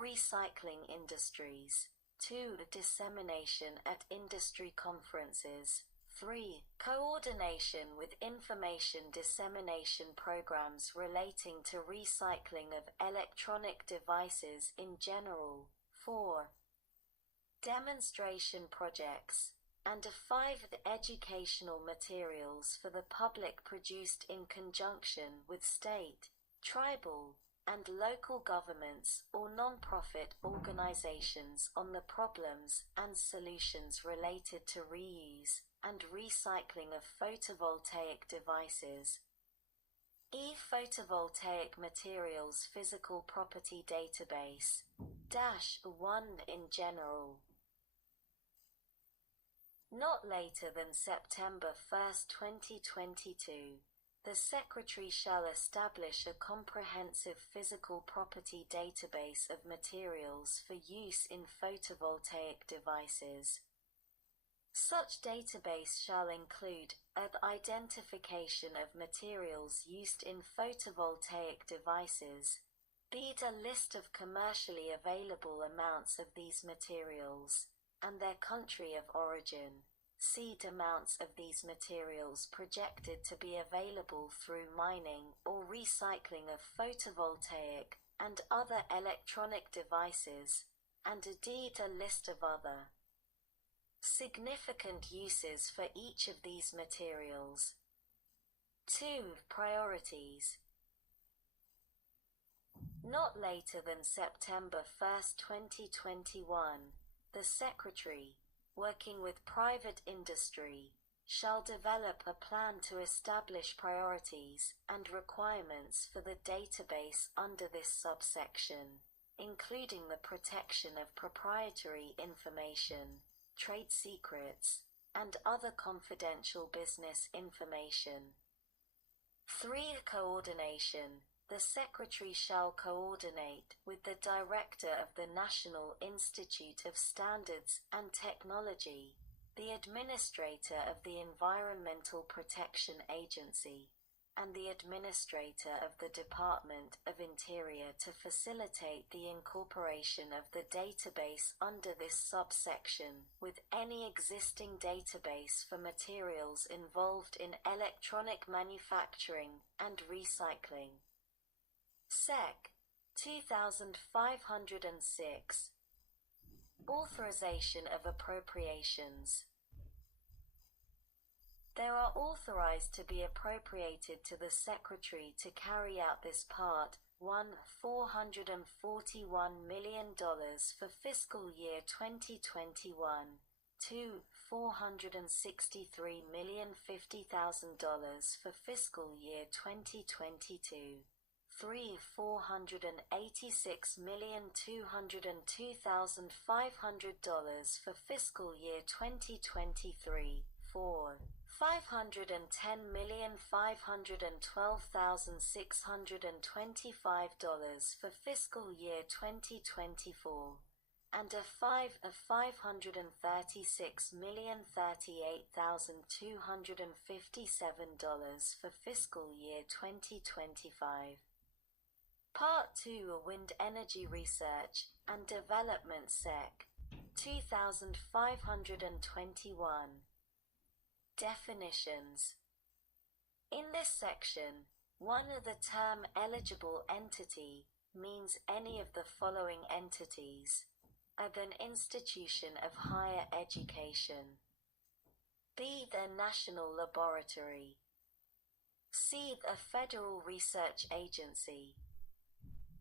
recycling industries. 2. Dissemination at industry conferences. 3. Coordination with information dissemination programs relating to recycling of electronic devices in general. 4. Demonstration projects. And 5. Educational materials for the public produced in conjunction with state, tribal, and local governments or non-profit organizations on the problems and solutions related to reuse and recycling of photovoltaic devices. Photovoltaic Materials Physical Property Database -1 in general. Not later than September 1, 2022, the Secretary shall establish a comprehensive physical property database of materials for use in photovoltaic devices. Such database shall include an identification of materials used in photovoltaic devices, b. a list of commercially available amounts of these materials, and their country of origin, c. amounts of these materials projected to be available through mining or recycling of photovoltaic and other electronic devices, and d. a list of other significant uses for each of these materials. 2. Priorities. Not later than September 1, 2021, the Secretary, working with private industry, shall develop a plan to establish priorities and requirements for the database under this subsection, including the protection of proprietary information, trade secrets, and other confidential business information. 3. Coordination. The Secretary shall coordinate with the Director of the National Institute of Standards and Technology, the Administrator of the Environmental Protection Agency, and the Administrator of the Department of Interior to facilitate the incorporation of the database under this subsection with any existing database for materials involved in electronic manufacturing and recycling. Sec. 2506. Authorization of appropriations. There are authorized to be appropriated to the Secretary to carry out this Part 1 $441 million for fiscal year 2021, 2 $463,050,000 for fiscal year 2022. 3 $486,202,500 for fiscal year 2023, 4 $510,512,625 for fiscal year 2024, and a $538,038,257 for fiscal year 2025. Part 2 Wind Energy Research and Development Sec. 2521. Definitions. In this section, the term eligible entity means any of the following entities: an institution of higher education, b. the National Laboratory, c. a federal research agency,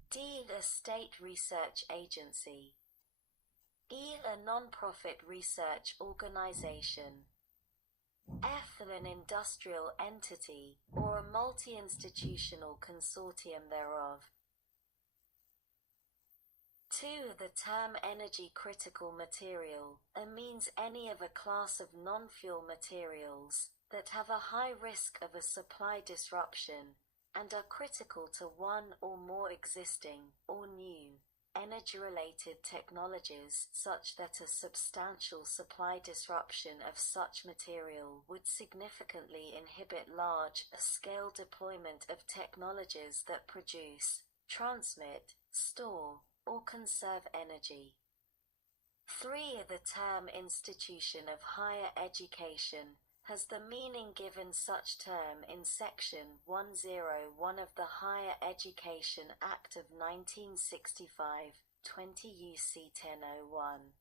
d. a state research agency, e. a non-profit research organization, f. an industrial entity or a multi-institutional consortium thereof. 2. The term energy critical material means any of a class of non-fuel materials that have a high risk of a supply disruption and are critical to one or more existing or new energy-related technologies, such that a substantial supply disruption of such material would significantly inhibit large-scale deployment of technologies that produce, transmit, store, or conserve energy. 3. The term institution of higher education has the meaning given such term in Section 101 of the Higher Education Act of 1965, 20 U.C. 1001.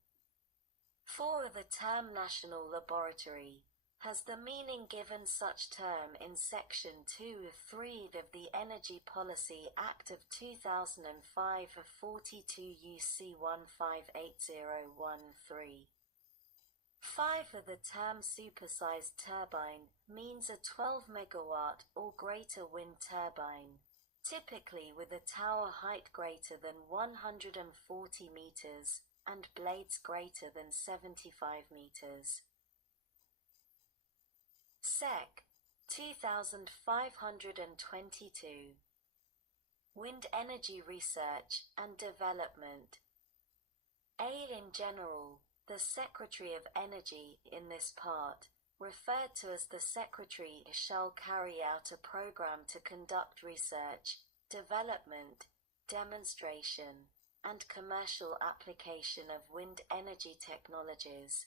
4. The term national laboratory has the meaning given such term in Section 2(3) of the Energy Policy Act of 2005, 42 U.C. 158013. 5. The term supersized turbine means a 12 megawatt or greater wind turbine, typically with a tower height greater than 140 meters and blades greater than 75 meters. Sec. 2522. Wind Energy Research and Development. A. In general, the Secretary of Energy, in this part, referred to as the Secretary, shall carry out a program to conduct research, development, demonstration, and commercial application of wind energy technologies.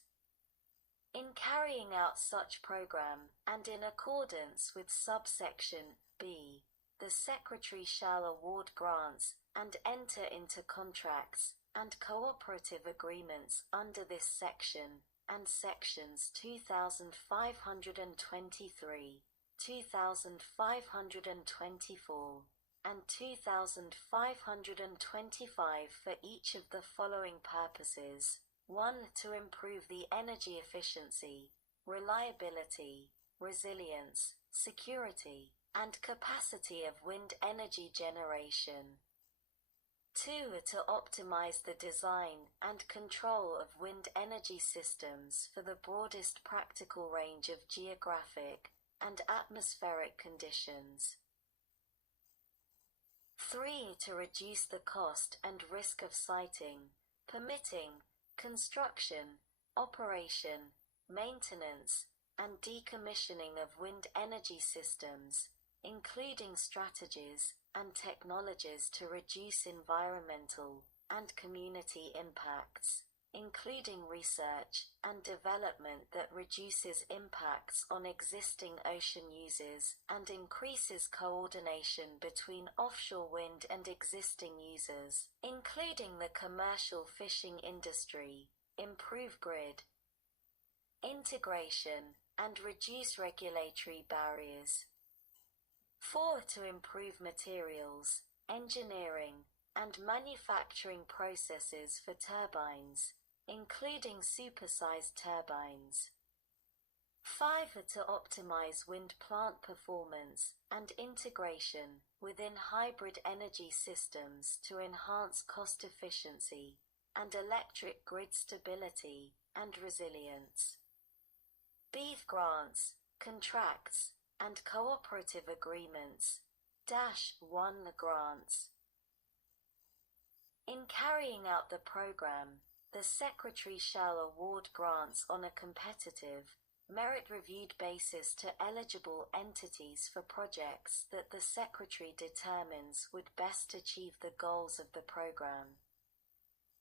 In carrying out such program, and in accordance with subsection B, the Secretary shall award grants and enter into contracts and cooperative agreements under this section and sections 2523, 2524, and 2525 for each of the following purposes. 1. To improve the energy efficiency, reliability, resilience, security, and capacity of wind energy generation. 2. To optimize the design and control of wind energy systems for the broadest practical range of geographic and atmospheric conditions. 3. To reduce the cost and risk of siting, permitting, construction, operation, maintenance, and decommissioning of wind energy systems, including strategies and technologies to reduce environmental and community impacts, including research and development that reduces impacts on existing ocean users and increases coordination between offshore wind and existing users, including the commercial fishing industry, improve grid integration, and reduce regulatory barriers. 4. To improve materials, engineering, and manufacturing processes for turbines, including supersized turbines. 5. To optimize wind plant performance and integration within hybrid energy systems to enhance cost efficiency and electric grid stability and resilience. Beef grants, contracts, and cooperative agreements. 1. Grants. In carrying out the program, the Secretary shall award grants on a competitive, merit-reviewed basis to eligible entities for projects that the Secretary determines would best achieve the goals of the program.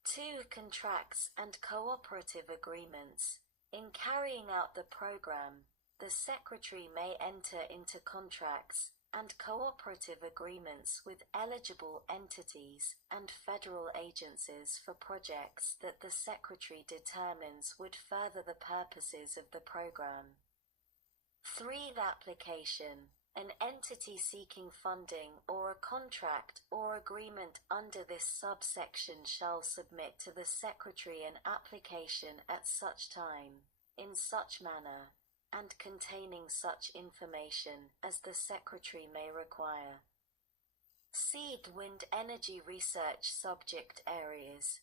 2. Contracts and cooperative agreements. In carrying out the program, the Secretary may enter into contracts and cooperative agreements with eligible entities and federal agencies for projects that the Secretary determines would further the purposes of the program. 3. Application. An entity seeking funding or a contract or agreement under this subsection shall submit to the Secretary an application at such time, in such manner, and containing such information as the Secretary may require. Seed wind energy research subject areas.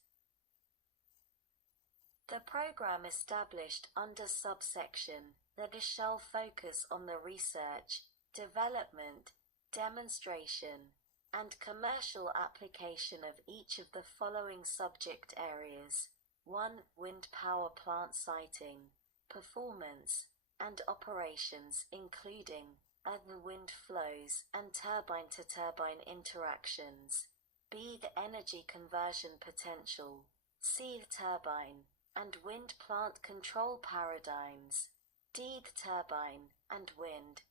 The program established under subsection that it shall focus on the research, development, demonstration, and commercial application of each of the following subject areas. 1. Wind power plant siting, performance, and operations including other wind flows and turbine-to-turbine interactions. B. The energy conversion potential, C. The turbine and wind plant control paradigms, D. The turbine and wind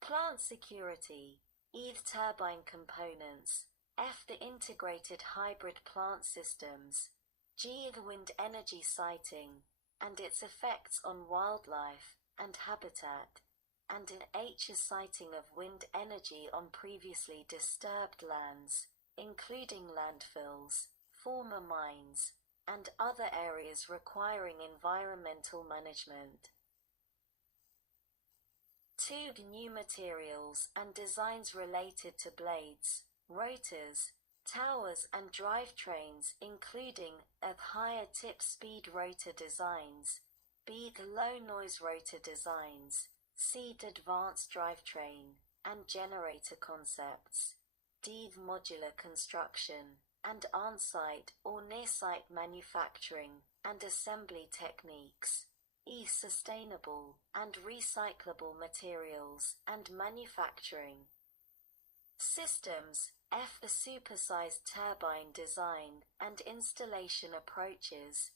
plant security, E. The turbine components, F. The integrated hybrid plant systems, G. The wind energy siting and its effects on wildlife and habitat, and in H. A siting of wind energy on previously disturbed lands, including landfills, former mines, and other areas requiring environmental management. 2. New materials and designs related to blades, rotors, towers and drivetrains, including a higher tip speed rotor designs, B. The low noise rotor designs, C. The advanced drivetrain and generator concepts, D. The modular construction and on-site or near-site manufacturing and assembly techniques, E. Sustainable and recyclable materials and manufacturing systems, F. The supersized turbine design and installation approaches,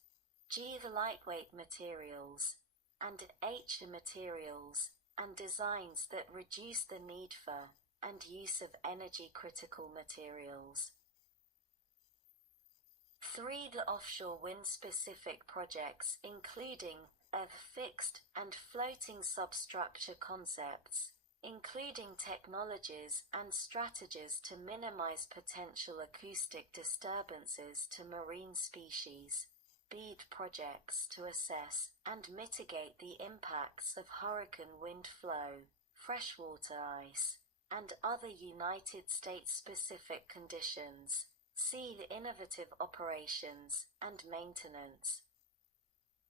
G. The lightweight materials, and H. The materials and designs that reduce the need for and use of energy-critical materials. 3. The offshore wind-specific projects, including fixed and floating substructure concepts, including technologies and strategies to minimize potential acoustic disturbances to marine species. B. Projects to assess and mitigate the impacts of hurricane wind flow, freshwater ice, and other United States-specific conditions. C. The innovative operations and maintenance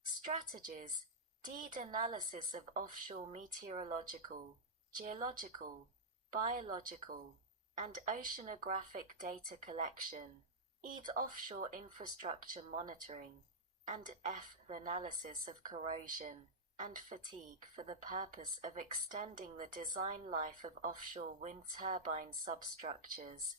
strategies. D. The analysis of offshore meteorological, geological, biological, and oceanographic data collection, E. The offshore infrastructure monitoring, and F. The analysis of corrosion and fatigue for the purpose of extending the design life of offshore wind turbine substructures.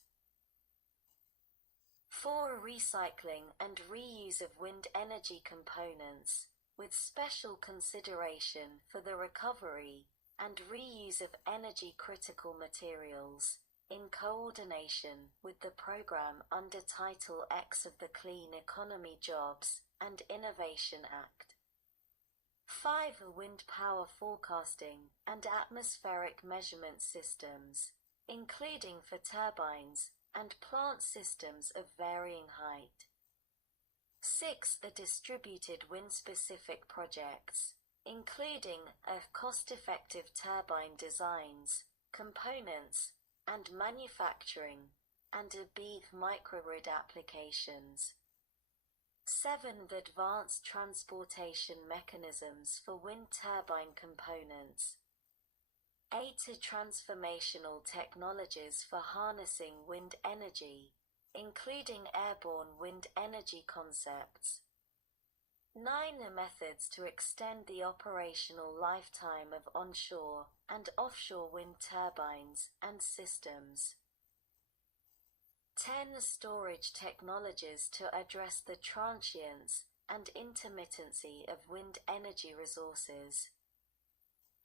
4. Recycling and reuse of wind energy components, with special consideration for the recovery and reuse of energy-critical materials, in coordination with the program under Title X of the Clean Economy Jobs and Innovation Act. 5. Wind power forecasting and atmospheric measurement systems, including for turbines and plant systems of varying height. 6. The distributed wind-specific projects, including cost-effective turbine designs, components, and manufacturing, and B. microgrid applications. 7. The advanced transportation mechanisms for wind turbine components. 8. Transformational technologies for harnessing wind energy, including airborne wind energy concepts. 9. Methods to extend the operational lifetime of onshore and offshore wind turbines and systems. 10. Storage technologies to address the transience and intermittency of wind energy resources.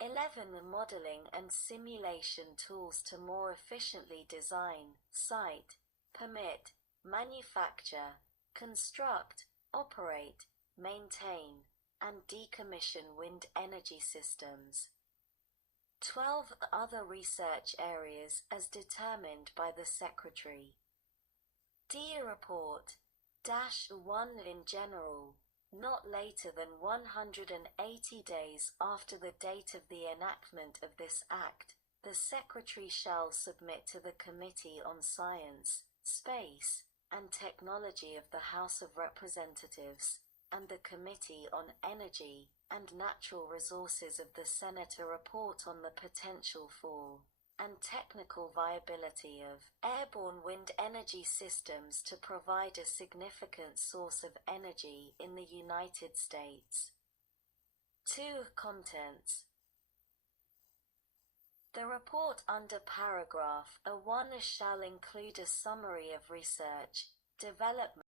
11. Modeling and simulation tools to more efficiently design, site, permit, manufacture, construct, operate, maintain, and decommission wind energy systems. 12. Other research areas as determined by the Secretary. D. Report -1 in general, not later than 180 days after the date of the enactment of this Act, the Secretary shall submit to the Committee on Science, Space, and Technology of the House of Representatives, and the Committee on Energy and Natural Resources of the Senate a report on the potential for and technical viability of airborne wind energy systems to provide a significant source of energy in the United States. 2. Contents. The report under paragraph A1 shall include a summary of research, development,